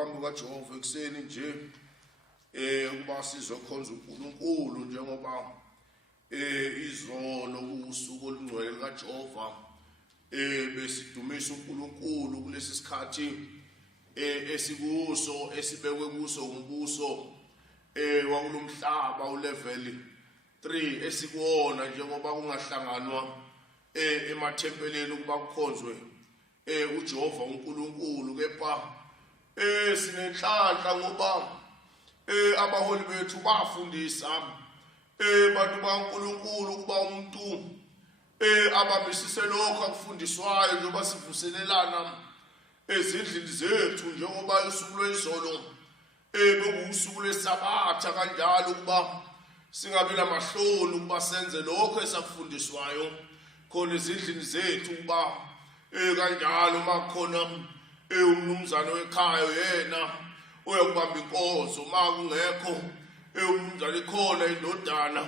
phambi kukaJehova ekuseni nje ukuba sizokhonza uNkulunkulu njengoba izolo kusuku olungcwele likaJehova besidumisa uNkulunkulu kulesi sikhathi esikuso esibekwe kuso umbuso wakulomhlaba ulevel 3 esikuona njengoba kungahlanganwa emathempeleni ukuba kukhonzwe uJehova uNkulunkulu kepha sinenhlanhla ngoba abaholi bethu bafundisa bantu baNkulunkulu kuba umuntu abambisise lokho akufundiswayo njengoba sivuselelana ezindlini zethu njengoba usuku lwezolo bekusuku lesabatha kanjalo ukuba singabi namahloni ukuba senze lokho esakufundiswayo khona ezindlini zethu ukuba kanjalo makhona umnumzane wekhaya yena uyakubamba inkonzo makungekho umnumzane ikhona indodana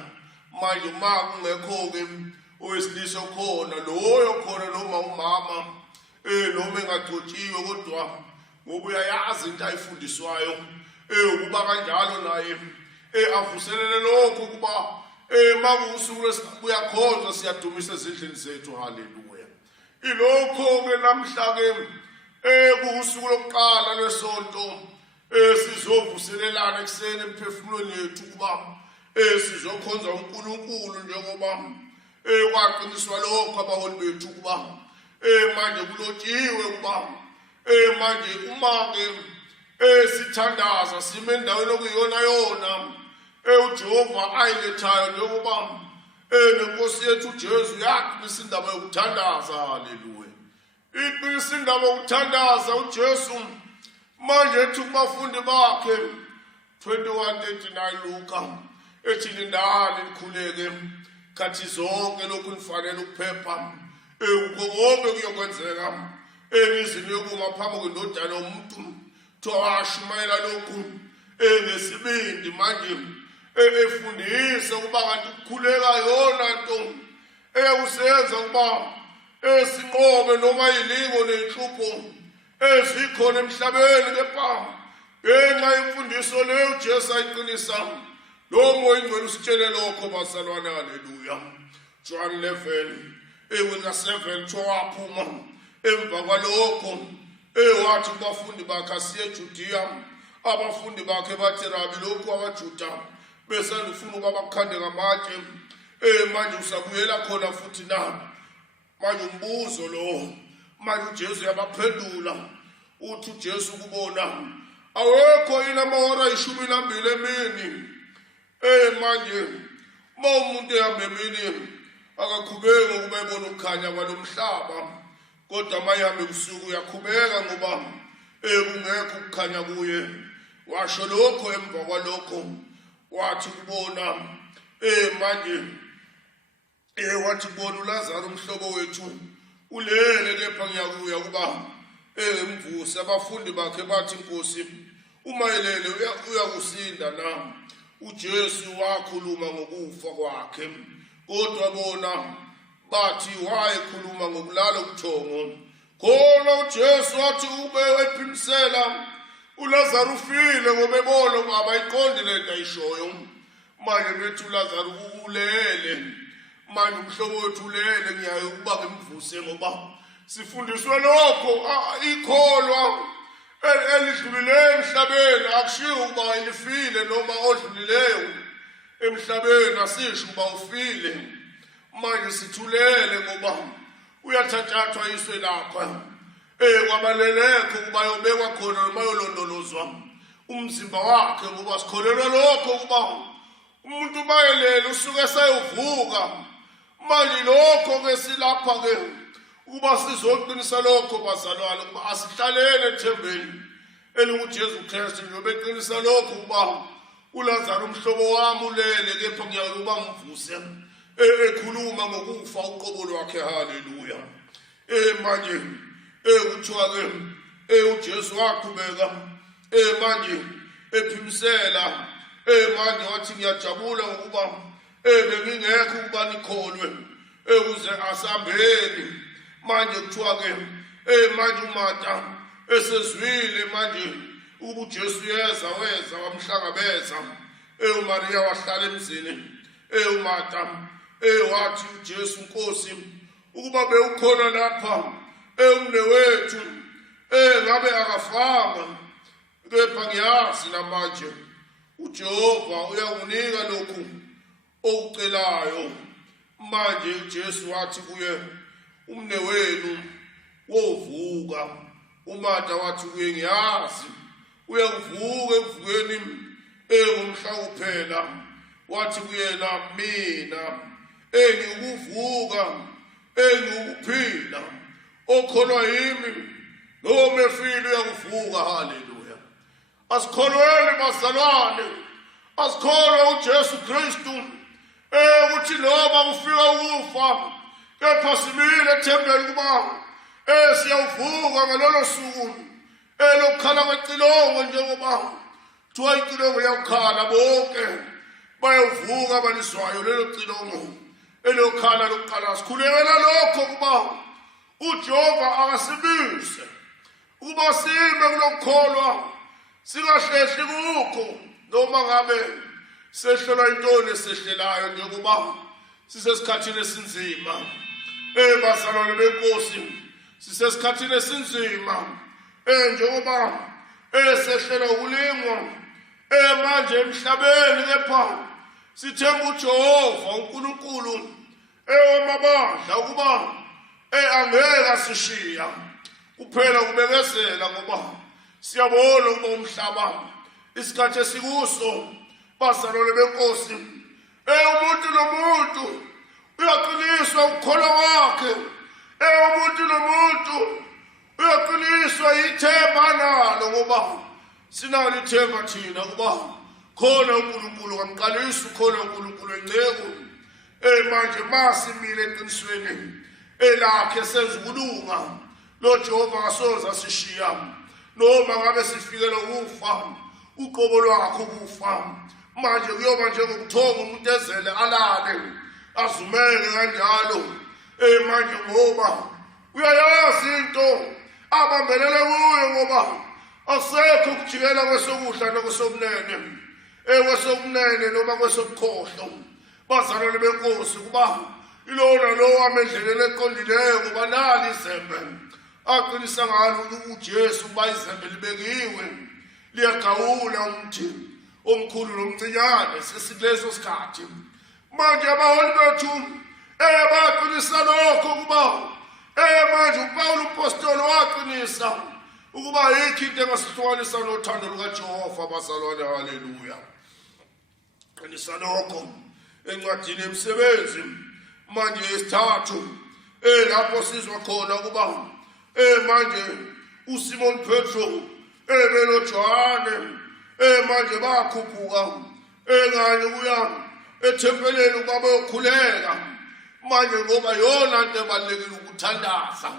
manje makungekho-ke owesilisa khona loyo khona noma umama noma engagcotshiwe kodwa ngoba uyayazi into ayifundiswayo ukuba kanjalo naye avuselele lokho ukuba makusuku uyakhonza siyadumisa ezindlini zethu. Haleluya. Ilokho-ke namhla-ke kusuku lokuqala lwesonto sizovuselelana ekuseni emphefumulweni yethu ukuba sizokhonza uNkulunkulu njengoba kwaqiniswa lokho abaholi bethu ukuba manje kulotshiwe ukuba manje uma-ke sithandaza sime endaweni okuyiyona yona uJehova ayilethayo njengoba nenkosi yethu uJesu yaqinisa indaba yokuthandaza. Haleluya. Iqinisa indaba yokuthandaza uJesu manje ethi kubafundi bakhe 21:39 Luka ethi lindani nikhuleke khathi zonke lokhu nifanele ukuphepha konke kuyokwenzeka emizini yokuma phambi kwendodana yomuntu washumayela lokhu ngesibindi manje efundisa ukuba kanti ukukhuleka yona nto eyakusenza ukuba sinqobe noma yilingo nenhlupho ezikhona emhlabeni kepha ngenxa yemfundiso leyo uJesu ayiqinisa lo moya ingcwele usitshele lokho bazalwane. Haleluya. John 11:7 waphuma emva kwalokho wathi kubafundi bakhe asiye eJudiya. Abafundi bakhe bathi Rabi, lokhu abaJuda besandifuna ukuba bakukhande ngamatshe manje usabuyela khona futhi na? Manje umbuzo lo manje uJesu yabaphendula uthi uJesu kubona awekho inamahora 12 emini manje umuntu ehambe emini akakhubeki ngokuba ebona ukukhanya kwalomhlaba kodwa mayihambe ebusuku uyakhubeka ngoba kungekho ukukhanya kuye. Washo lokho emva kwalokho wathi kubona manje wathi kubona uLazaro umhlobo wethu ulele kepha ngiyakuya kuba mvuse. Abafundi bakhe bathi Nkosi, uma elele uyakusinda na? uJesu wakhuluma ngokufa kwakhe kodwa bona bathi wayekhuluma ngokulala ubuthongo. Khona uJesu wathi ube ephimisela uLazaro ufile ngoba ebona ukuba abayiqondi le nto ayishoyo. Manje bethi uLazaro ulele, manje umhlobo wethu ulele, ngiyayo ukuba ngimvuse ngoba sifundiswe lokho ikholwa elidlulileyo emhlabeni akushiwo ukuba ilifile noma odlulileyo emhlabeni asisho ukuba ufile. Manje sithulele ngoba uyathathathwa iswe lapha kwabalelekho ukuba yobekwa khona noma yolondolozwa umzimba wakhe ngoba sikholelwa lokho ukuba umuntu bayelele usuke sayovuka. Manje lokho-ke silapha-ke ukuba sizoqinisa lokho bazalwane ukuba asihlalele ethembeni elinguJesu Kristu njengoba eqinisa lokho ukuba uLazaro umhlobo wami ulele kepha ngiyakuba ngimvuse ekhuluma ngokufa uqobo lwakhe. Haleluya. Manje kuthiwa-ke uJesu waqhubeka manje ephimisela manje wathi ngiyajabula ngokuba bengingekho ukuba nikholwe ukuze asambeni. Manje kuthiwa-ke manje uMarta esezwile manje ukuba uJesu weza wamhlangabeza uMaria wahlala emzini uMartha wathi uJesu Nkosi ukuba bewukhona lapha umnewethu ngabe akafanga kepha ngiyazi namanje uJehova uyanginika lokhu okucelayo. Manje uJesu wathi kuye umnewenu wovuka. uMartha wathi kuye ngiyazi uyavuka ekuvukeni ngomhla kuphela. Wathi kuyena mina ngikuvuka ngikuphila okholwa yimi noma efile uyakuvuka. Haleluya. Asikholweni bazalwane, asikholwe uJesu Kristu ukuthi noma ufika ukufa kepha simile ethembeni kuba siyawuvuka ngalolo suku lokukhala kwecilongo. Njengoba kuthiwa icilongo liyakhala, bonke bayawuvuka abaliswayo lelo cilongo elokhala lokuqala. Sikhulekela lokho kuba uJehova akasimise ukuba sime kulokukholwa, singahlehli kukho noma ngabe sehlelwa intoni esehlelayo, njengoba sisesikhathini esinzima. Bazalwane benkosi, sisesikhathini esinzima njengoba sehlelwa ukulingwa manje emhlabeni, kepha sithemba uJehova uNkulunkulu wamabandla ukuba angeke asishiya kuphela kubekezela, ngoba siyabona ukuba umhlaba isikhathi esikuso bazalwane benkosi umuntu nomuntu uyaqiniswa ukukholwa kwakhe. Umuntu nomuntu uyaqiniswa ithemba nalo, ngoba sinalo ithemba thina ukuba khona uNkulunkulu kamqalisi, ukhona uNkulunkulu engceku. Manje masimile eqinisweni lakhe senza ukulunga, lo Jehova akasoze asishiya noma ngabe sifikele ukufa, uqobo lwakho ukufa. Manje kuyoba njengokuthonga umuntu ezele alale azumele kanjalo. Manje ngoba uyayazi into abambelele kuyo, ngoba asekho ukujikela kwesokudla nokwesobunene, kwesobunene noma kwesobukhohlo. Bazalwane benkosi, kuba ilona lo amendleleni eqondileyo, ngoba nali izembe aqinisa ngalo uJesu ukuba izembe libekiwe liyagawula umthi omkhulu nomncinyane. Sesikuleso sikhathi manje abaholi bethu baqinisa lokho ukuba manje uPawulu umpostoli waqinisa ukuba yikho into engasihlukanisa nothando lukaJehova. Bazalwane, haleluya. Qinisa lokho encwadini yemisebenzi manje yesithathu lapho sizwa khona ukuba manje uSimon Petro beloJohane manje bakhuphuka ngani kuya ethempeleni ukuba bayokhuleka. Manje ngoba yona into ebalulekile ukuthandaza.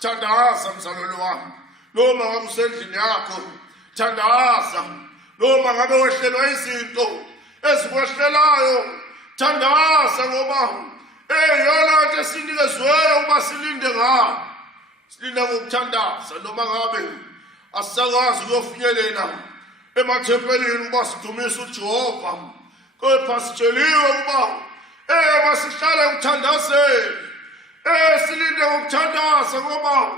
Thandaza mzalwane wami, noma ngabe usendlini yakho thandaza, noma ngabe wehlelwa izinto ezikwehlelayo thandaza, ngoba yona nto esinikezweyo ukuba silinde ngayo. Silinda ngokuthandaza noma ngabe asisakwazi ukuyofinyelela emathempelini ukuba sidumise uJehova, kepha sitsheliwe ukuba masihlale kuthandazeni, silinde ngokuthandaza, ngoba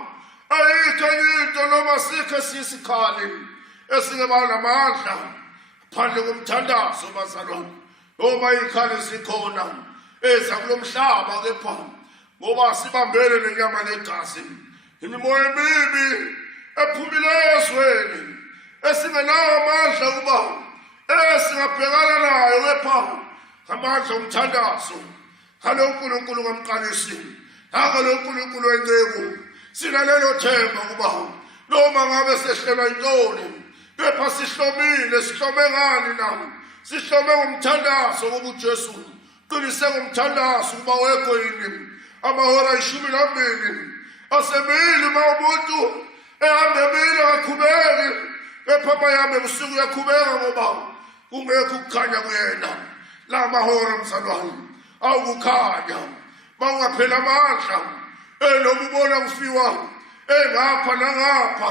ayikho enye into noma sikho siyisikhali esingeba namandla phandle komthandazo. Bazalwane, noma izikhali zikhona zakulo mhlaba, kepha ngoba sibambele nenyama negazi, imimoya emibi ephumileyo ezweni esingenawo amandla ukuba singabhekana nayo, kepha amandla omthandazo ngalo uNkulunkulu kamqalisi, ngalo uNkulunkulu wenceku. Sinalelo themba ukuba noma ngabe sehlelwa intoni, kepha sihlomile. Sihlome ngani na? Sihlome ngomthandazo, ngoba uJesu qinise ngomthandazo ukuba wekho yini amahora 12 asemile. Uma umuntu ehambe emile akakhubeki, kepha mayahambe ebusuku uyakhubeka, ngoba kungekho ukukhanya kuyena. La mahora mzalwane awukukhanya, mawungaphela amandla noma ubona kufiwa ngapha nangapha,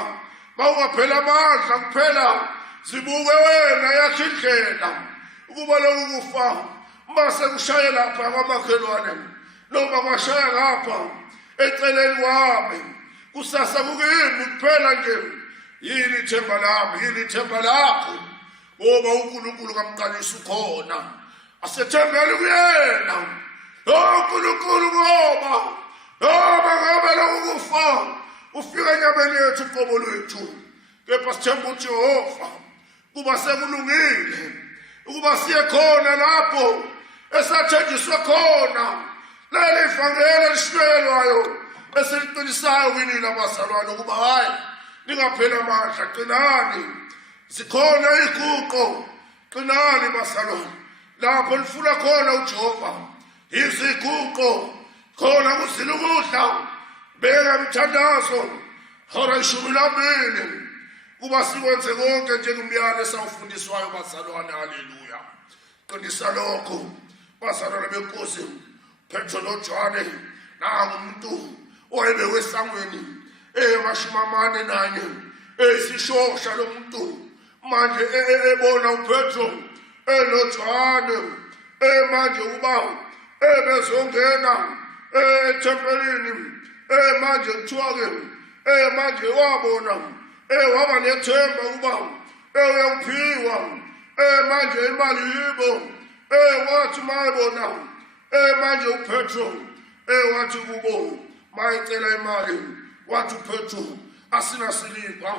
mawungaphela amandla kuphela zibuke wena yakhe indlela ukuba lokhu kufa mase kushaye lapha kwamakhelwane noma kwashaya ngapha eceleni kwami kusasa kukini kuphela nje yini ithemba lami yini ithemba lakho ngoba uNkulunkulu kamqalisa ukhona asethembele kuyena uNkulunkulu ngoba ngabe lokhu kufa ufika enyameni yethu uqobo lwethu kepha sithemba uJehova kuba sekulungile ukuba siye khona lapho esathenjiswe khona leli ivangeli elishiyelwayo esiliqinisayo kini labazalwane ukuba hayi ningapheli amandla qinani zikhona iguqo qinani bazalwane lapho lifuna khona uJehova iziguqo khona kuzila ukudla beka imithandazo hora 12 kuba sikwenze konke njengomyalo esawufundiswayo bazalwane haleluya qinisa lokho bazalwane benkosi Petro noJohane nangumuntu owayebekwe esangweni emashumi 41 sishosha lo muntu manje ebona uPetro noJohane manje uba bezongena ethempelini manje kuthiwa ke manje wabona waba nethemba uba uyaphiwa manje imali yibo wathi mayibona manje uPetro wathi kubo mayicela imali wathi uPetro asina siliva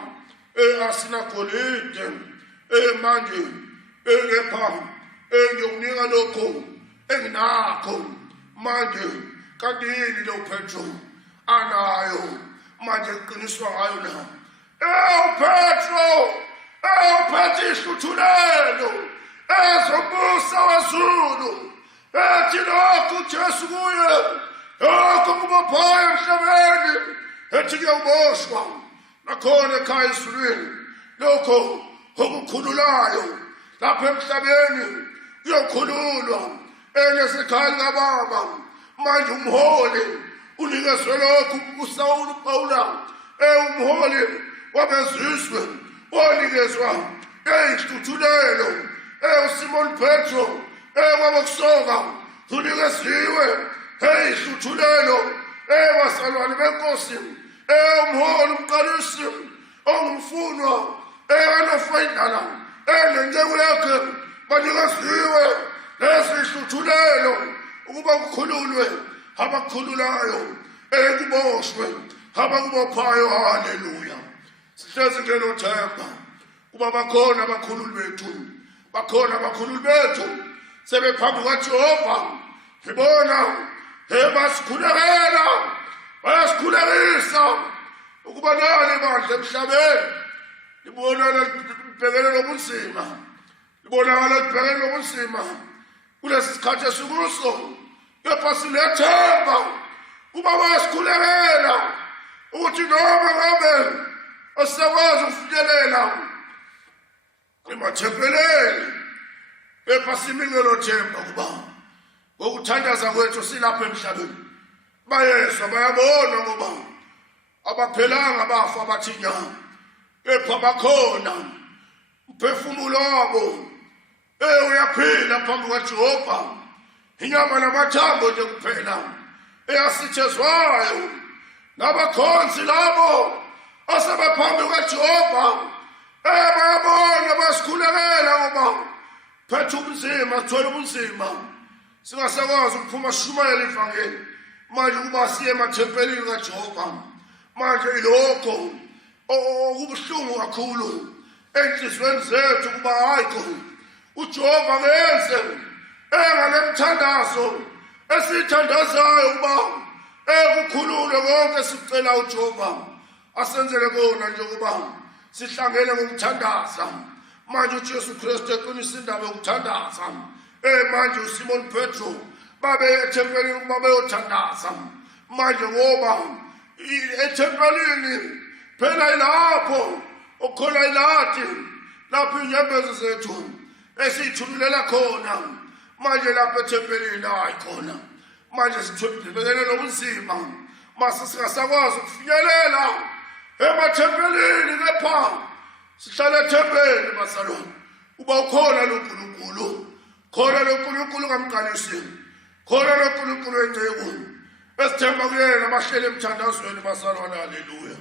asina golide manje kepha ngiyokunika lokho enginakho manje kanti yini lo Petro anayo manje qiniswa ngayo na uPetro uphethe ihluthulelo ezobusa wazulu ethi lokhu Jesu kuye lokhu kubaphaya emhlabeni ethi kuyoboshwa nakhona ekhaya esulwini lokho okukhululayo lapha emhlabeni kuyokhululwa enesekhaya kababa manje umholi unikezwe lokhu uSawulu Paula umholi wabezizwe onikezwa ihluthulelo uSimon Petro kwabokusoka unikeziwe ihluthulelo bazalwane benkosi umholi umqalisi ongumfunwa kanofayindala nenceku yakhe banikeziwe lezi hluthulelo ukuba kukhululwe abakhululayo kuboshwe abakubophayo haleluya sihlezi ngelo themba kuba bakhona abakhululi bethu bakhona abakhululi bethu sebephambi kwaJehova ngibona basikhulekela bayasikhulekisa ukuba nali bandla emhlabeni libonakala libhekene nobunzima libonakala libhekene nobunzima kulesi sikhathi esikuso kepha sinethemba kuba bayasikhulekela ukuthi noma ngabe asakwazi ukufinyelela emathempeleni kepha simingelo themba kuba ngokuthandaza kwethu silapha emhlabeni bayezwa bayabona ngoba abaphelanga bafa bathinya kepha bakhona umphefumulo wabo uyaphila phambi kwaJehova inyama namathambo nje kuphela eyasithezwayo nabakhonzi labo asebephambi kwaJehova bayabona basikhulekela ngoba phethe ubunzima sithola ubunzima singasakwazi ukuphuma sishumayela ivangeli manje kuba siye emathempelini kaJehova manje ilokho okubuhlungu kakhulu enhlizweni zethu kuba hayikho uJehova ngenze engalemthandazo esithandazayo kuba kukhululwe konke sicela uJehova asenzele kona njengoba sihlangene ngokuthandaza manje uJesu Kristu eqinisa indaba yokuthandaza manje uSimon Petro babe ethempelini uma beyothandaza manje ngoba ethempelini phela ilapho okhona ilathi lapho inyembezi zethu esithululela khona manje lapha ethempelini ayikhona manje sithubekele nobunzima mase singasakwazi ukufinyelela emathempelini kepha sihlala ethempelini bazalwane uba ukhona lo nkulunkulu khona lo nkulunkulu kamqalisi khona lo nkulunkulu enceku esithemba kuyena abahlele emthandazweni bazalwane haleluya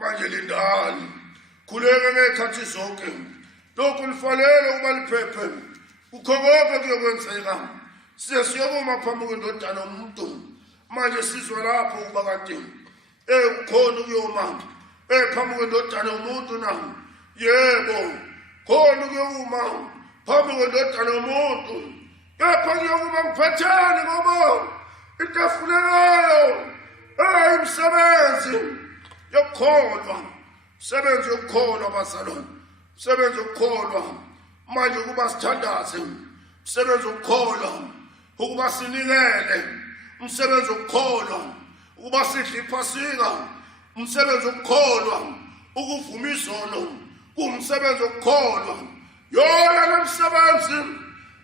manje lindani khuleke ngekhathi zonke lokhu lifanele ukuba liphephe kukho konke kuyokwenzeka siyokuma phambi kwendodana yomuntu manje sizwa lapho ukuba kanti kukhona ukuyoma phambi kwendodana yomuntu na yebo khona ukuyoma phambi kwendodana yomuntu kepha kuyokuma ngiphatheni ngoba into efunekayo imsebenzi yokukholwa msebenzi yokukholwa bazalwane msebenzi yokukholwa manje ukuba sithandaze msebenzi wokukholwa ukuba sinikele umsebenzi wokukholwa ukuba sidle iphasika umsebenzi wokukholwa ukuvuma izono kumsebenzi wokukholwa yona lomsebenzi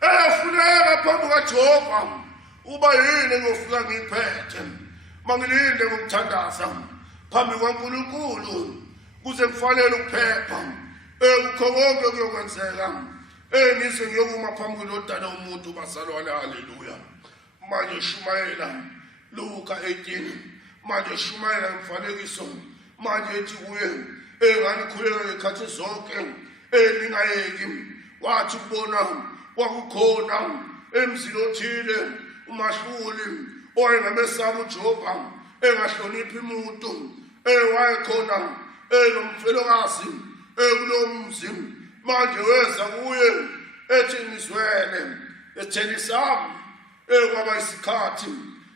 eyafuneka phambi kaJehova uba yini ngofika ngiphethe mangilinde ngokuthandaza phambi kwaNkulunkulu kuze kufanele ukuphepha kukho konke kuyokwenzeka ngize ngiyokuma phambi kwendodana yomuntu bazalwane haleluya manje shumayela Luka 18 manje shumayela imfanekiso manje ethi kuye nganikhuleka ngekhathi zonke ningayeki wathi kubona kwakukhona emzini othile umahluli owayengamesaba uJehova engahloniphi umuntu wayekhona nomfelokazi kulowo mzi manje weza kuye ethi ngizwele etheni sami kwaba isikhathi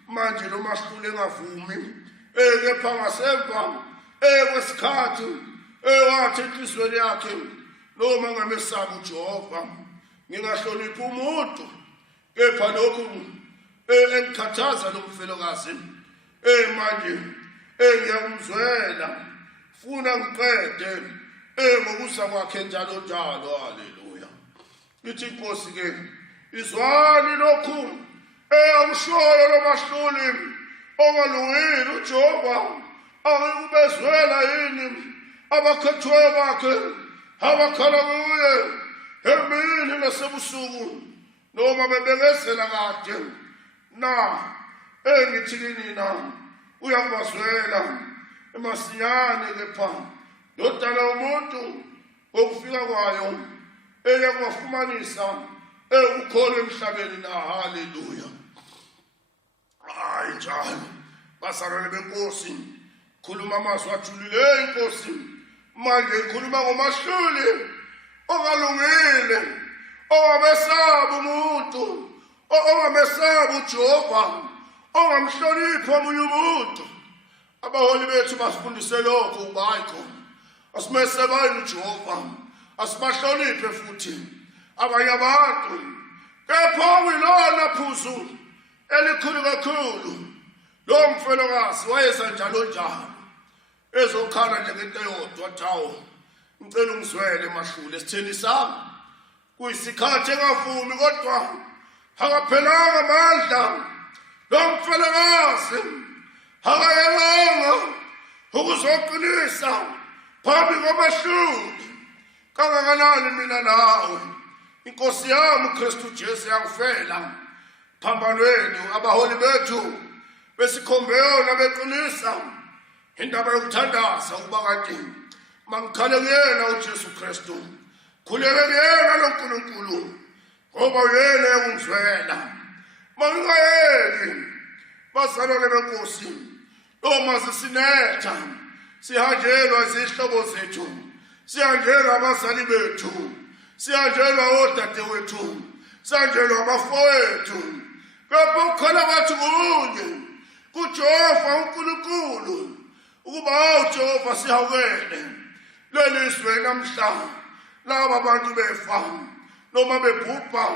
manje lo mahlule engavumi kepha ngasemva kwesikhathi wathi enhlizweni yakhe noma ngamesaba uJehova ngingahloniphi umuntu kepha lokhu engikhathaza lo mfelokazi manje ngiyakumzwela funa ngiqede ngokuza kwakhe njalo njalo haleluya ithi inkosi ke izwani lokhu akushoyo lo mahluli ongalungile uJehova akubezwela yini abakhethwe bakhe abakhala kuye emini nasebusuku noma bebekezela kade na engithini na uyakubazwela emasinyane kepha ndodana yomuntu okufika kwayo eyakubafumanisa ukukholwa emhlabeni na haleluya hayi njalo basarele benkosi khuluma amazwi ajulile inkosi manje ikhuluma ngomahluli ongalungile owamesaba umuntu owamesaba uJehova ongamhloniphi omunye umuntu abaholi bethu basifundise lokho ukuba hayikhona asimesebani uJehova asibahloniphe futhi abanye abantu kepha uyilona phuzu elikhulu kakhulu lo mfelokazi wayeza njalo njalo ezokhala nje ngento eyodwa thawo ngicela ungizwele mahlule sitheni sami kuyisikhathi engavumi kodwa akaphelanga amandla lo mfelokazi akayelanga ukuzoqinisa phambi kwamahluli kangakanani mina nawe inkosi yami uKristu Jesu yakufela phambanweni abaholi bethu besikhombe yona beqinisa indaba yokuthandaza ukuba kanti mangikhale kuyena uJesu Kristu khuleke kuyena lo nkulunkulu ngoba uyena ungizwela mangingayeki bazalwane benkosi uma sisinetha sihanjelwa izihlobo zethu sihanjelwa abazali bethu sihanjelwa odadewethu sihanjelwa abafowethu kepha ukukhala kwathi kunye kuJehova uNkulunkulu ukuba uJehova sihawukele lelizwe namhla laba bantu befa noma bebhubha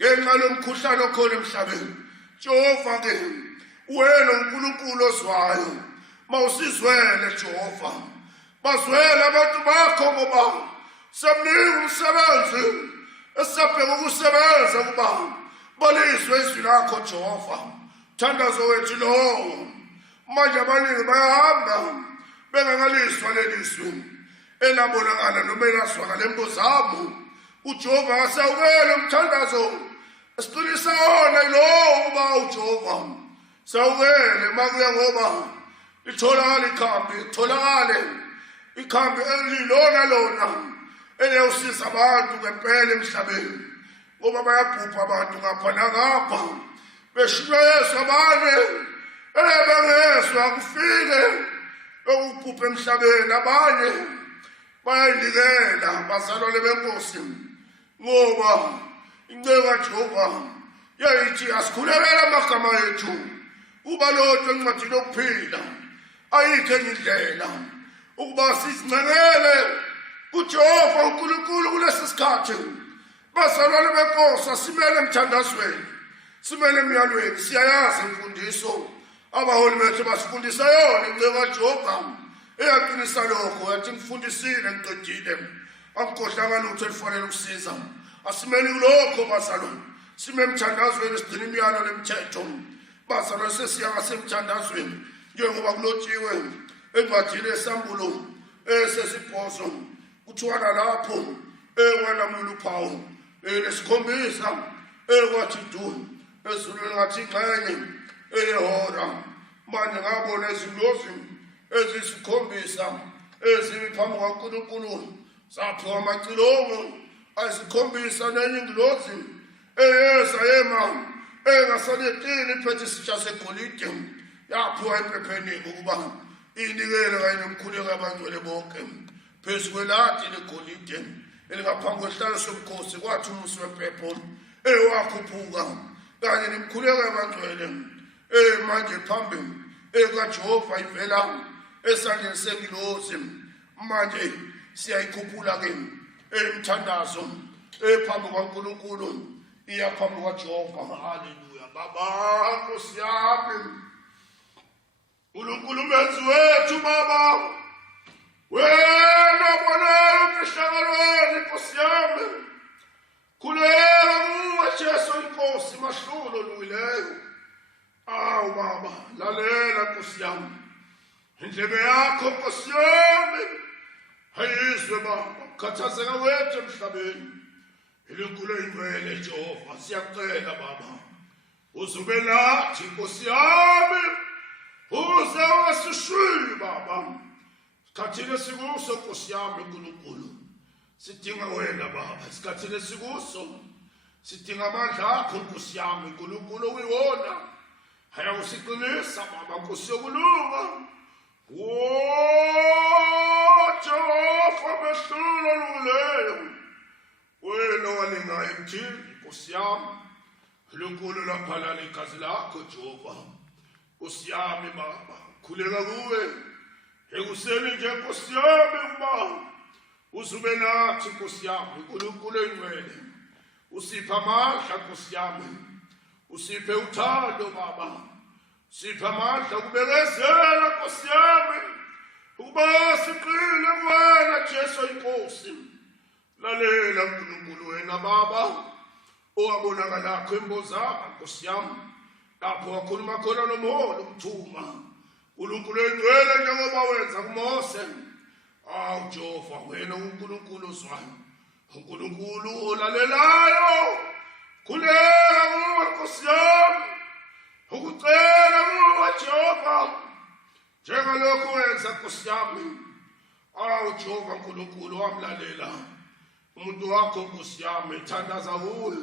ngenxa lomkhuhlane okhona emhlabeni Jehova ke wena uNkulunkulu ozwayo mawusizwele Jehova bazwele abantu bakho ngoba semnika umsebenzi esabheka ukusebenza ukuba balizwe izwi lakho Jehova thandazo wethu lo manje abaningi bayahamba bengakaliswa leliswi elabonakala noma elaswakala embozamo uJehova asawukele umthandazo esiqinisa wona lo uba uJehova sawukele makuya ngoba itholakala ikhambi elilona eliyawusiza abantu ngempela emhlabeni ngoba bayabhubha abantu ngapha nangapha beshiyeswa abanye bengezwa kufike ukubhubha emhlabeni abanye bayayinikela bazalwane benkosi ngoba inceke kaJehova yayithi asikhulekele amagama ethu uba lodwa encwadini yokuphila ayikho enye indlela ukuba sizincekele kuJehova uNkulunkulu kulesi sikhathi bazalwane benkosi asimele emthandazweni simele emyalweni siyayazi imfundiso abaholi bethu basifundisa yona inceke kaJehova eyaqinisa lokho yathi ngifundisile ngiqedile angikhohlanga lutho elifanele ukusiza asimele kulokho bazalwane sime emthandazweni sigcina imiyalo lemithetho bazalwane sesiya ngasemthandazweni njengoba kulotshiwe encwadini yesambulo esesibhozo kuthiwa lapho ekwanamula uphawu lesikhombisa ekwathi du ezulwini ngathi ingxenye eyehora manje ngabona izingozi ezisikhombisa ezimi phambi kaNkulunkulu zaphiwa amacilongo ayisikhombisa nenye ingilozi eyeza yema engasanetini iphethe isitsha segolide yaphiwa empepheneni ukuba inikele kanye nomkhuleko abangcwele bonke phezu kweladi legolide elingaphambi kwesihlalo sobukhosi kwathi umusi wempepho ewakhuphuka kanye nemkhuleko abangcwele manje phambi kaJehova ivela esandleni sengilozi manje siyayikhuphula ke emthandazo phambi kaNkulunkulu iya phambi kaJehova haleluya baba Nkosi yami uNkulunkulu menzi wethu baba wena bona umfihlakalweni Nkosi yami khuleka kuwe Jesu inkosi mahlulo luyileyo awu baba lalela Nkosi yami indlebe yakho Nkosi yami hayizwe baba ukhathazeka wethu emhlabeni ilunkulu ingcwele Jehova siyakucela baba uzube lathi Nkosi yami uze ungasishili baba sikhathini sikuso Nkosi yami uNkulunkulu sidinga wena baba sikhathini sikuso sidinga amandla akho Nkosi yami uNkulunkulu uyiwona haya usiqinisa baba Nkosi yokulunga Jehova mahlulo luleyo wena walingayo emthini Nkosi yami uNkulunkulu laphalala igazi lakho Jehova Nkosi yami baba khuleka kuwe ekuseni nje Nkosi yami uba uzube nathi Nkosi yami uNkulunkulu engcwele usiphe amandla Nkosi yami usiphe uthando baba siphe amandla ukubekezela Nkosi yami ukuba siqine kuwena Jesu inkosi lalela uNkulunkulu wena baba owabonakala kwembozama Nkosi yami lapho wakhuluma khona nomholi umthuma uNkulunkulu engcwele njengoba wenza kuMose awu Jehova wena uNkulunkulu ozwayo uNkulunkulu olalelayo khuleka kuwe Nkosi yami ukucela kuwe Jehova njengalokho wenza Nkosi yami awu Jehova uNkulunkulu wamlalela umuntu wakho Nkosi yami ethandaza kuwe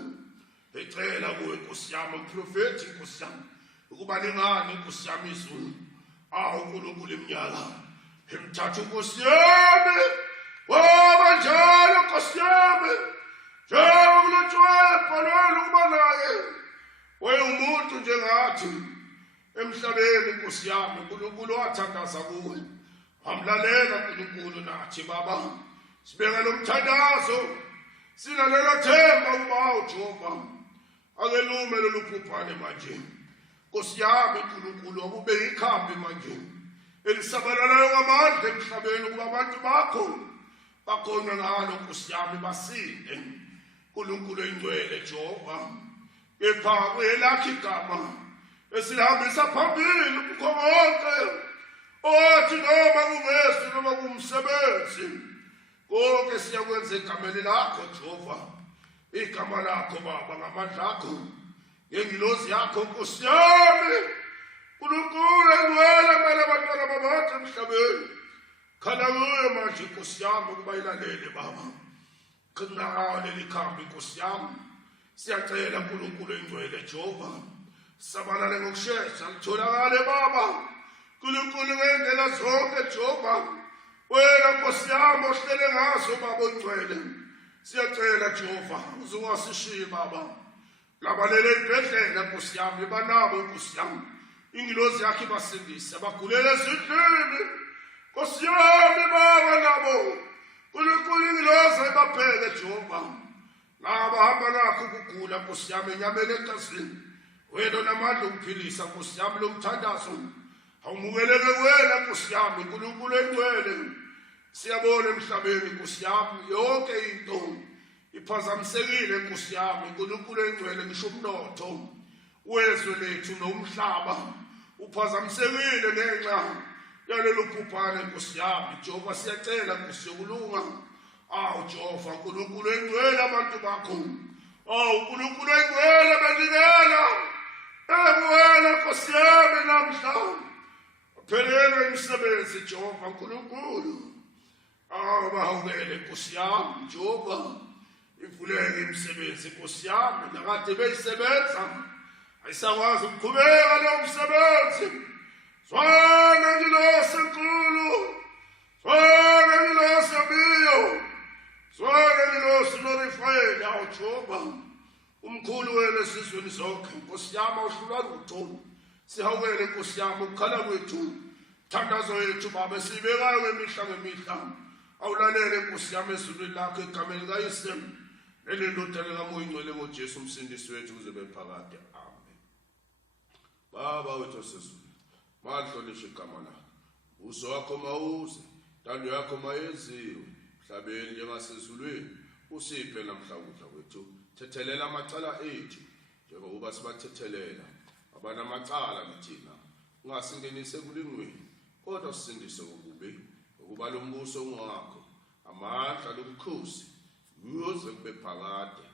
ecela kuwe Nkosi yami uprofethi Nkosi yami ukuba lingani Nkosi yami izulu awu uNkulunkulu iminyaka emthatha Nkosi yami waba njalo Nkosi yami njengokulotshwe ebhalweni ukuba naye umuntu njengathi emhlabeni Nkosi yami uNkulunkulu wathandaza kuwe wamlalela uNkulunkulu nathi baba sibeka lomthandazo silalela themba ukuba uJehova akelume lolubhubhane manje Nkosi yami uNkulunkulu akube ikhambi manje elisabalalayo ngamandla emhlabeni ukuba abantu bakho bakhona ngalo Nkosi yami basinde uNkulunkulu engcwele Jehova kepha kwelakho igama esilihambisa phambili ukukho konke othi noma kungesu noma kumsebenzi konke siyakwenza egameni lakho Jehova, igama lakho Baba ngamandla akho, ngengilozi yakho Nkosi yami, uNkulunkulu engcwele mele abantwana babantu emhlabeni. Khala kuye manje Nkosi yami ukuba ilalele Baba, kunaqale likhambi Nkosi yami, siyacela uNkulunkulu engcwele Jehova, sabalale ngokushesha litholakale Baba, uNkulunkulu ngendlela zonke Jehova, wena Nkosi yami ohlele ngazo Baba ongcwele, siyacela Jehova uzungasishiyi Baba, labalele ibhedlela Nkosi yami, banabo Nkosi yami, ingilozi yakho ibasindise, bagulele ezindlini Nkosi yami Baba nabo, uNkulunkulu ingilozi ibaphele Jehova, laba hamba nakho ukugula Nkosi yami enyameni egazini, wena namandla ukuphilisa Nkosi yami lomthandazo, awumukeleke wena Nkosi yami uNkulunkulu engcwele. Siyabona emhlabeni Nkosi yami yonke into iphazamisekile Nkosi yami uNkulunkulu engcwele, ngisho umnotho wezwe lethu nomhlaba uphazamisekile ngenxa yalelo bhubhane Nkosi yami. Jehova siyacela Nkosi yokulunga, Jehova uNkulunkulu engcwele abantu bakho, uNkulunkulu engcwele benikela ekuwena Nkosi yami namhla, phelele imisebenzi Jehova uNkulunkulu, bahawukele Nkosi yami Jehova, ivuleke imisebenzi Nkosi yami, nakade beyisebenza ayisakwazi ukuqhubeka lo msebenzi. Zwana ngilosi enkulu, zwana ngilosi abiyo, zwana ngilosi Lorifayeli, Jehova umkhulu wena esizweni zonke Nkosi yami awuhlulwa lutho. Sihawukele Nkosi yami ukukhala kwethu, thandazo yethu Baba esiyibekayo ngemihla ngemihla, awulalele Nkosi yami ezulwini lakho egameni likaYise nelendodana likaMoya Ingcwele ngoJesu umsindisi wethu kuze bephakade. Amen. Baba wethu osezulwini, mahlolishe igama lakho, uso wakho mawuze, intando yakho mayenziwe emhlabeni njengasezulwini. Usiphe namhla ukudla kwethu, thethelela amacala ethu njengoba sibathethelela abanamacala kithina, ungasingenise kulingweni kodwa usindise okubi, ukuba lo mbuso ungakho, amandla lobukhosi kuze kube phakade.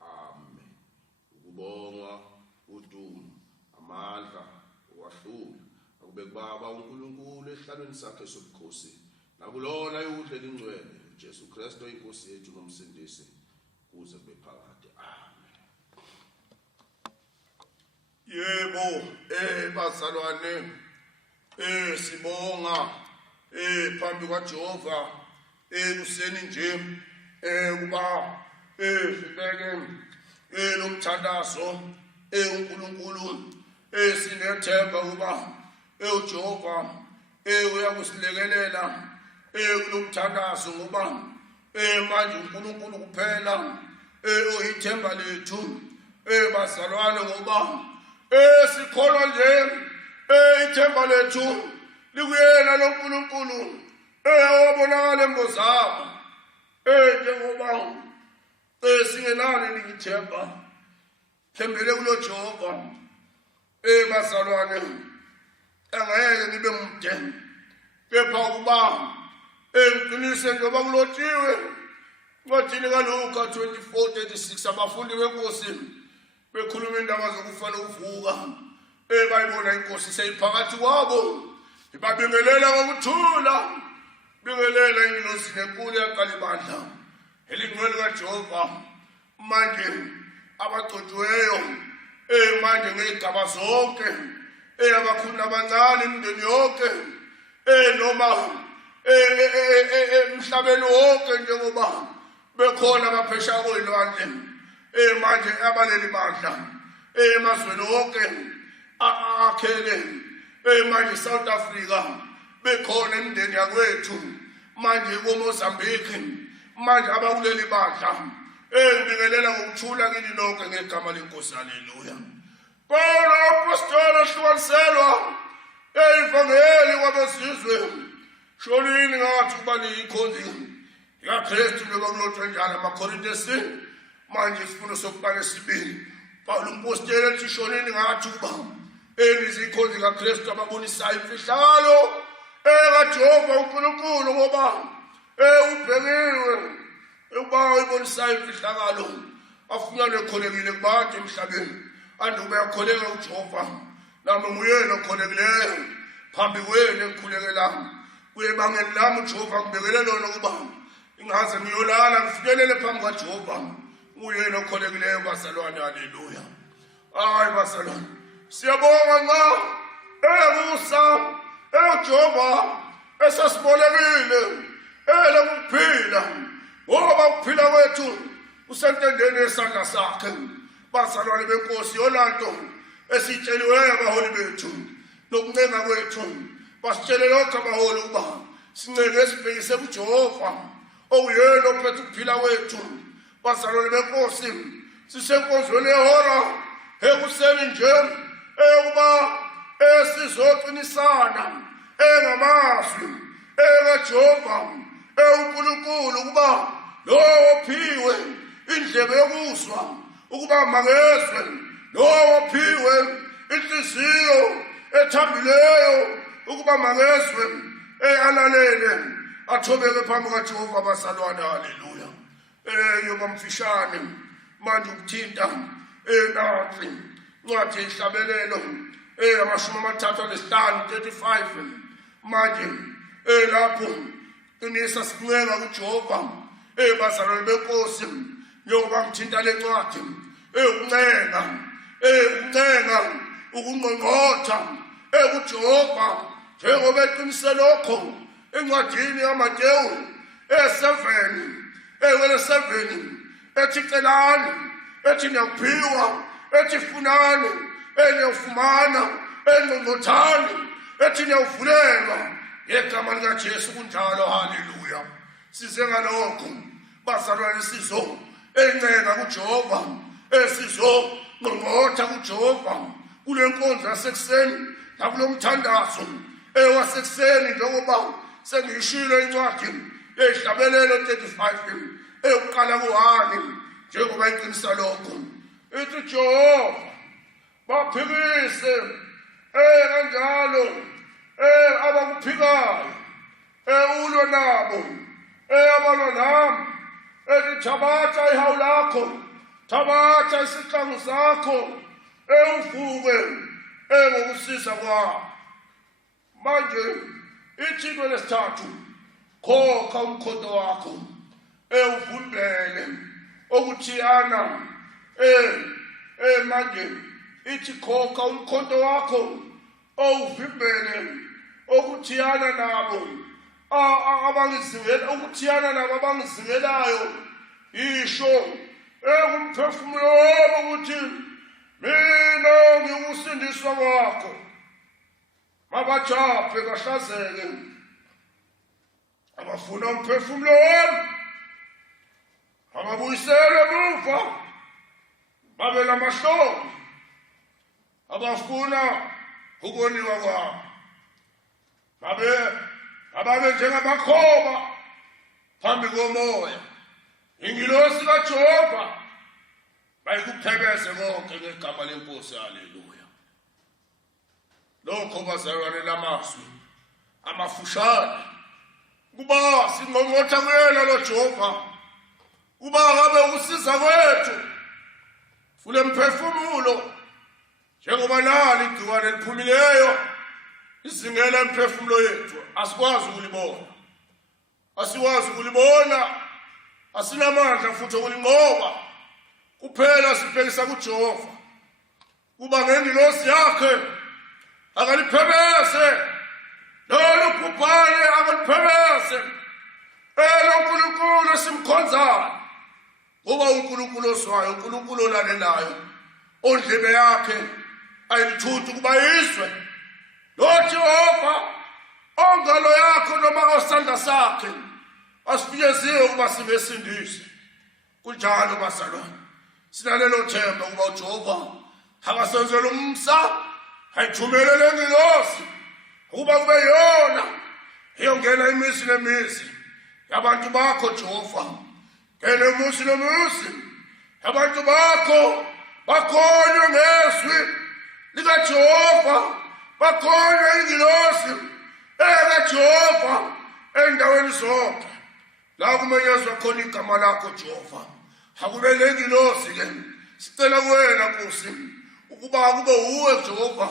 Amen. Ukubonga, udumo, amandla, ukwahlula akube kuBaba uNkulunkulu ehlalweni sakhe sobukhosi, nakulona udle lingcwele uJesu Kristu inkosi yethu nomsindisi kuze kube phakade. Amen. Yebo, bazalwane, sibonga phambi kwaJehova ekuseni nje kuba sibeke lo mthandazo uNkulunkulu sinethemba ukuba uJehova uyakusilekelela kulo mthandazo, ngoba manje uNkulunkulu kuphela oyithemba lethu bazalwane, ngoba sikholwa nje ithemba lethu likuyena lo Nkulunkulu owabonakala embozabo, njengoba singenalo lithemba, thembele kulo Jehova. Bazalwane, angeke ngibe mude, kepha ukuba ngiqinise njengoba kulotshiwe encwadini kaLuka 24:36, abafundi benkosi bekhuluma indaba zokufa nokuvuka, bayibona inkosi seyiphakathi kwabo, ibabingelela ngokuthula, bingelela ingilosi nenkulu yaqala ibandla elingcwele kaJehova. Manje abagcotshiweyo manje ngezigaba zonke, abakhulu nabancane, imindeni yonke, noma emhlabeni wonke, njengoba bekhona abaphesheya kolwandle, manje abaleli bandla emazweni wonke akhele, manje South Africa bekhona imindeni yakwethu, manje koMozambique, manje abakuleli bandla, ngibingelela ngokuthula kini lonke ngegama lenkosi. Haleluya. Paulo apostoli ohlukaniselwa evangeli kwabesizwe, shonini ngathi ukuba niyikhonzi yaKristu njengoba kulotshwe njalo amaKorinte. Manje isifundo sokubala sibili, Paulo umpostoli ethi shonini ngathi ukuba nizikhonzi kaKristu ababonisayo imfihlalo kaJehova uNkulunkulu ngoba ubhekiwe uba uyibonisayo imfihlakalo afunyanwe ekholekile kubantu emhlabeni andume yakholeka uJehova nami nguyena okholekileyo phambi kwenu engikhulekela kuye bangeni lami uJehova ngibekele lona ukuba ingaze ngiyolala ngifikelele phambi kaJehova nguyena okholekileyo bazalwane. Haleluya. Hayi bazalwane, siyabonga nxa kusa uJehova esasibolekile lokuphila ngoba ukuphila kwethu usentendeni yesandla sakhe. Bazalwane benkosi, yolanto esitsheliweyo abaholi bethu nokuncenga kwethu basitshele lokho abaholi ukuba sincenge esibhekise kuJehova okuyena ophethe ukuphila kwethu. Bazalwane benkosi, sisenkonzweni yehora ekuseni nje ukuba sizoqinisana ngamazwi kaJehova uNkulunkulu ukuba lowo ophiwe indlebe yokuzwa ukuba makezwe, lowo ophiwe inhliziyo ethambileyo ukuba makezwe alalele athobeke phambi kaJehova. Bazalwane, haleluya. Yoba mfishane manje ukuthinta nathi ncwadi ihlabelelo 35 manje lapho inisa sincenga kuJehova. Bazalwane benkosi, njengoba ngithinta le ncwadi ukuncenga ukungqongqotha kuJehova njengoba eqinise lokho encwadini yaMateyu 7 ethi celani, ethi niyakuphiwa, ethi funani niyawufumana, ngqongqothani ethi niyawuvulelwa ngegama likaJesu. Kunjalo. Haleluya. Size ngalokho bazalwane, sizo encenga kuJehova, sizo ngqongqotha kuJehova kule nkonzo yasekuseni nakulo mthandazo wasekuseni, njengoba sengiyishilo incwadi yehlabelelo 35 eyokuqala ku-1 njengoba iqinisa lokho ithi Jehova baphikise kanjalo abakuphikayo ulwe nabo abalwa nami, ethi thabatha ihawu lakho, thabatha isihlangu sakho uvuke ngokusisa kwabo. Manje ithi lesithathu, khokha umkhonto wakho uvumbele okuthiyana manje ithi khokha umkhonto wakho uvimbele okuthiyana nabo abangizingela, okuthiyana nabo abangizingelayo. Isho kumphefumulo wabo ukuthi mina ngikusindiswa kwakho. Mabajaphe kahlazeke abafuna umphefumulo wami, ababuyisele emuva babe namahloni, abafuna ukoniwa kwabo ababe njengamakhoba phambi komoya. Ingilosi kaJehova bayikuphekeze konke ngegama lenkosi. Haleluya. Lokho bazalwane lamazwi amafushane kuba singqongqotha kuyena lo Jehova, kuba ngabe usiza kwethu fule mphefumulo njengoba nali igciwane liphumileyo izingela imphefumulo yethu. Asikwazi ukulibona, asinamandla futhi ukulinqoba. Kuphela sibhekisa kuJehova kuba ngengilosi yakhe akaliphebeze, lolu bhubhane akaliphebeze uNkulunkulu simkhonzayo, ngoba uNkulunkulu oswayo, uNkulunkulu olalelayo, ondlebe yakhe ayilithuthi ukuba izwe. Lo Jehova ongalo yakho noma osandla sakhe asifikeziwe ukuba sibesindise. Kunjalo bazalwane, sinalelo themba ukuba uJehova akasenzela umsa, ayithumelele ngilosi ukuba kube yona iyongena imizi nemizi yabantu bakho Jehova. Ngene umuzi nomuzi yabantu bakho bakhonywe ngezwi likaJehova, bakhonywe ingilosi Jehova endaweni zonke la kumenyezwa khona igama lakho Jehova akubeleki losi ke sicela kuwena Nkosi ukuba kube uwe Jehova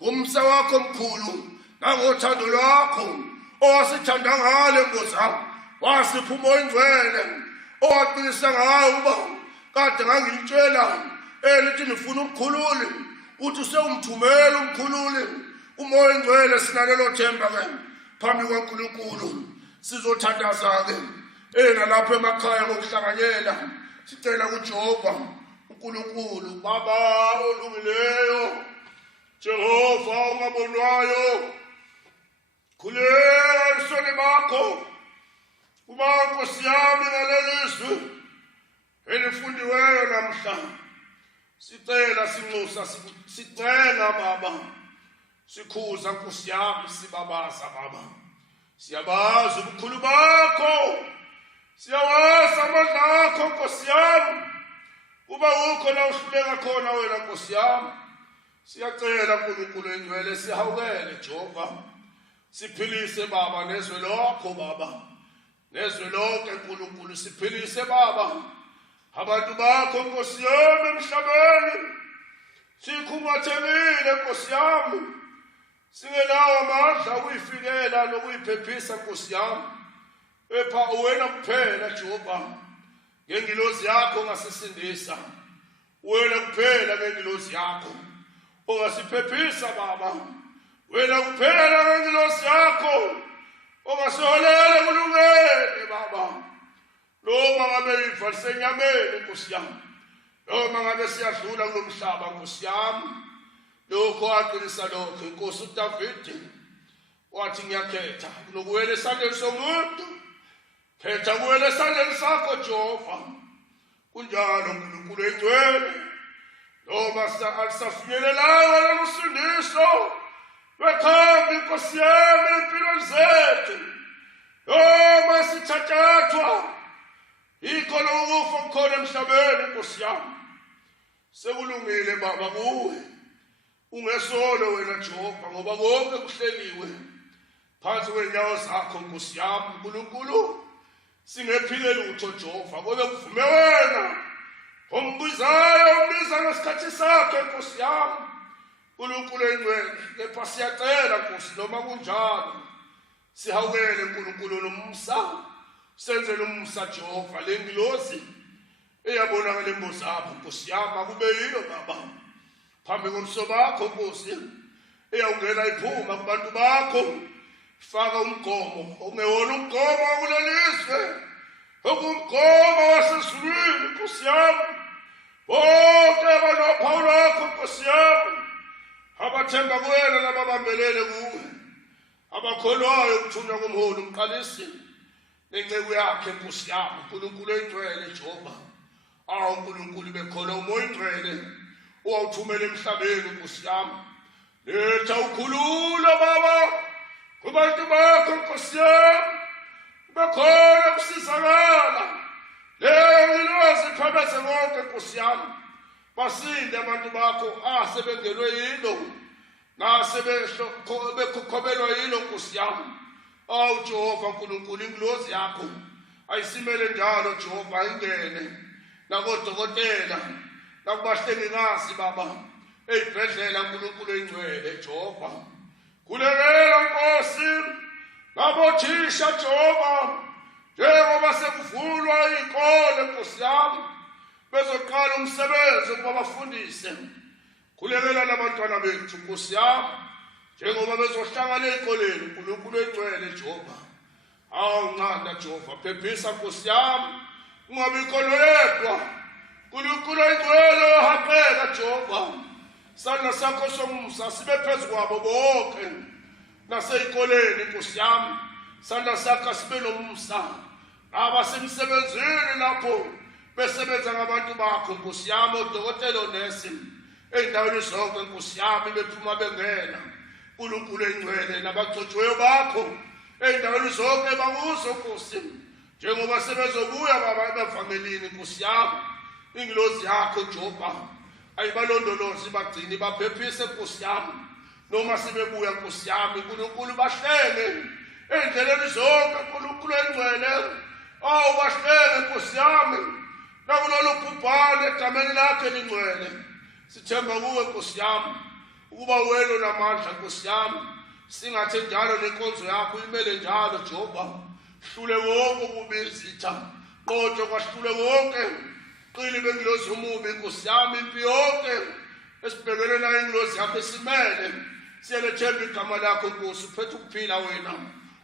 umsa wakho omkhulu nangothando lwakho owasithanda ngale Nkosi wasipha umoya ingcwele owaqinisa ngawo uba kade ngangilitshela elithi nifuna umkhululi uthi usewumthumela umkhululi umoya ingcwele sinalelo themba ke phambi kwaNkulunkulu sizothandaza ke nalapho emakhaya ngokuhlanganyela sicela kuJehova uNkulunkulu Baba olungileyo Jehova ungabonwayo khuleka ebusweni bakho uba Nkosi yami ngalelizwi elifundiweyo namhla sicela sinxusa sicela Baba sikhuza Nkosi yami sibabaza Baba siyabaza ubukhulu bakho siyawazi amandla akho Nkosi yami uba ukho la uhluleka khona wena Nkosi yami siyacela uNkulunkulu engcwele sihawukele Jehova siphilise Baba nezwe lokho Baba nezwe lonke uNkulunkulu siphilise Baba abantu bakho Nkosi yami emhlabeni sikhungathekile Nkosi yami singenawo amandla ukuyifikela nokuyiphephisa Nkosi yami epha wena kuphela Jehova ngengilozi yakho ngasisindisa wena kuphela ngengilozi yakho ongasiphephisa Baba wena kuphela ngengilozi yakho ongasiholele kulungele Baba noma ngabe ifa lisenyameni Nkosi yami noma ngabe siyadlula kulomhlaba Nkosi yami lokho waqinisa lokho inkosi uDavide wathi ngiyakhetha kunokuwela esandleni somuntu khetha kuwela esandleni sakho Jehova kunjalo uNkulunkulu engcwele noma alisafinyelelanga lolusindiso lwekhambi Nkosi yami empilweni zethu noma sithathathwa yikho lokufa okukhona emhlabeni Nkosi yami sekulungile Baba kuwe ungesolo wena Jehova ngoba konke kuhleliwe phansi kwenyawo zakho Nkosi yami uNkulunkulu singephile lutho Jehova kodwa kuvume wena ombizayo umbiza ngesikhathi sakhe Nkosi yami uNkulunkulu engcwele kepha siyacela Nkosi noma kunjalo sihawukele uNkulunkulu nomsa senzele umsa Jehova lengilozi eyabonakala embuzi apho Nkosi yami akube yiyo Baba phambi komso bakho Nkosi eyawungena iphuma kubantu bakho faka umgomo ongewona umgomo kulelizwe okumgomo wasezulwini Nkosi yami bonke abanophawu lakho Nkosi yami abathemba kuwena nababambelele kuwe abakholwayo ukuthunywa komholi umqalisi nenceku yakhe Nkosi yami uNkulunkulu engcwele Jehova uNkulunkulu bekholwa umoya ingcwele owawuthumela emhlabeni Nkosi yami letha ukhulula Baba kubantu bakho Nkosi yami bekhona ukusizakala leyo ngilozi phebeze konke Nkosi yami basinde abantu bakho asebengelwe yilo nasebekhokhomelwa yilo Nkosi yami Jehova uNkulunkulu ingilozi yakho ayisimele njalo Jehova ingene nakodokotela nakubahlengikazi Baba eyibhedlela uNkulunkulu engcwele Jehova kulekelela Nkosi nabothisha Jehova njengoba sekuvulwa izikole Nkosi yami bezoqala umsebenzi ukuba bafundise kulekela labantwana bethu Nkosi yami njengoba bezohlangana ezikoleni uNkulunkulu engcwele Jehova nqanda Jehova phephisa Nkosi yami ungabi inkolo yedwa uNkulunkulu engcwele ohaqeka Jehova sandla sakho somsa sibe phezu kwabo bonke nasezikoleni Nkosi yami sandla sakho sibe nomsa abasemsebenzini lapho besebenza ngabantu bakho Nkosi yami odokotela onesi ey'ndaweni zonke Nkosi yami bephuma bengena uNkulunkulu engcwele nabagcotshweyo bakho ey'ndaweni zonke bakuzo Nkosi njengoba sebezobuya Baba evangelini Nkosi yami ingilozi yakho Jehova ayibalondoloze bagcine baphephise Nkosi yami noma sebebuya Nkosi yami uNkulunkulu bahlele endleleni zonke uNkulunkulu engcwele bahlele Nkosi yami nakulolu bhubhane egameni lakhe elingcwele sithemba kuwe Nkosi yami ukuba wena unamandla Nkosi yami singathe njalo nenkonzo yakho imele njalo Jehova hlule wonke ukubizitha qotho kwahlule wonke qili bengilozi umubi Nkosi yami impi yonke esibhekene nayo ingilozi yakho esimele siyelethemba igama lakho Nkosi uphethe ukuphila wena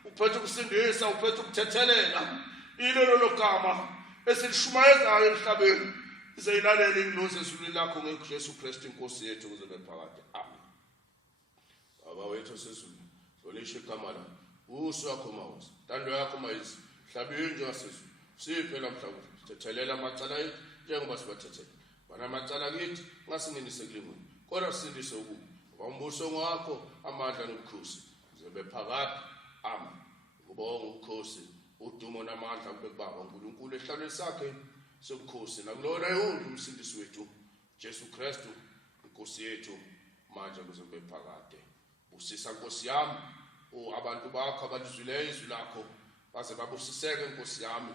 uphethe ukusindisa uphethe ukuthethelela ilelo gama esilishumayezayo emhlabeni sizayilalela ingilozi ezulwini lakho ngeJesu Kristu inkosi yethu kuze bephakade amen. Baba wethu sezulu solishe igama lakho uso wakho mawuze ntando yakho mayisi mhlabeni njengasezulu siphe namhlanje sithethelela amacala ethu njengoba sibathethele bana amacala kithi ngasingenise kulingweni kodwa sindise ukuba umbuso wakho amandla nobukhosi kuze bephakade amen. Ngibonga ubukhosi udumo namandla kube kubaba uNkulunkulu ehlalweni sakhe sobukhosi nakulona yonke umsindisi wethu Jesu Kristu inkosi yethu manje kuze kube phakade. Busisa Nkosi yami abantu bakho abalizwileyo izwi lakho baze babusiseke Nkosi yami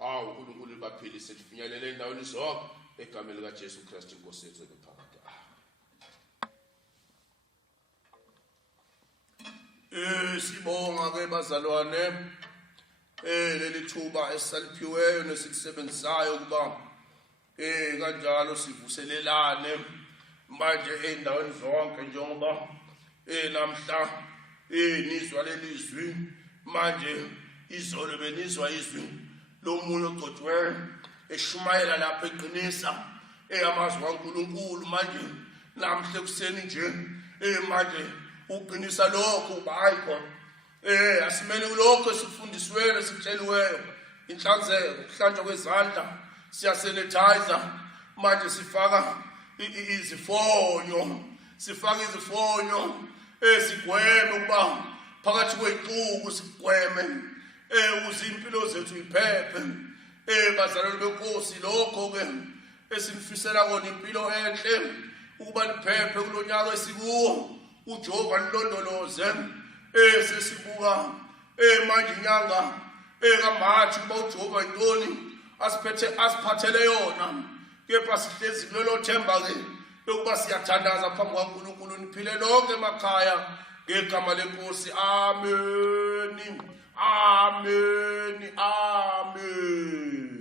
uNkulunkulu baphilise lifinyelele endaweni zonke egameni lika Jesu Kristu inkosi yethu bephakade. Sibonga ke bazalwane leli thuba esaliphiweyo nesikusebenzisayo kuba kanjalo sivuselelane manje endaweni zonke njengoba namhla nizwa lelizwi manje izolo benizwa izwi lomunye ogcotshwe eshumayela lapha eqinisa amazwi kaNkulunkulu manje namhle kuseni nje manje uqinisa lokho uba ayikho asimele kulokho sikufundisiweyo sikutsheliweyo inhlanzeko kuhlanjwa kwezandla siyasanitize manje sifaka izifonyo sigweme ukuba phakathi kwexuku sigweme ukuze impilo zethu iphephe bazalwane benkosi lokho ke esinifisela kona impilo enhle ukuba niphephe kulonyaka esikuwo uJehova nilondoloze sesibuka manje inyanga kaMathi kuba uJehova intoni asiphathele yona kepha sihlezi kulelo themba ke lokuba siyathandaza phambi kaNkulunkulu niphile lonke emakhaya ngegama lenkosi amen amen amen.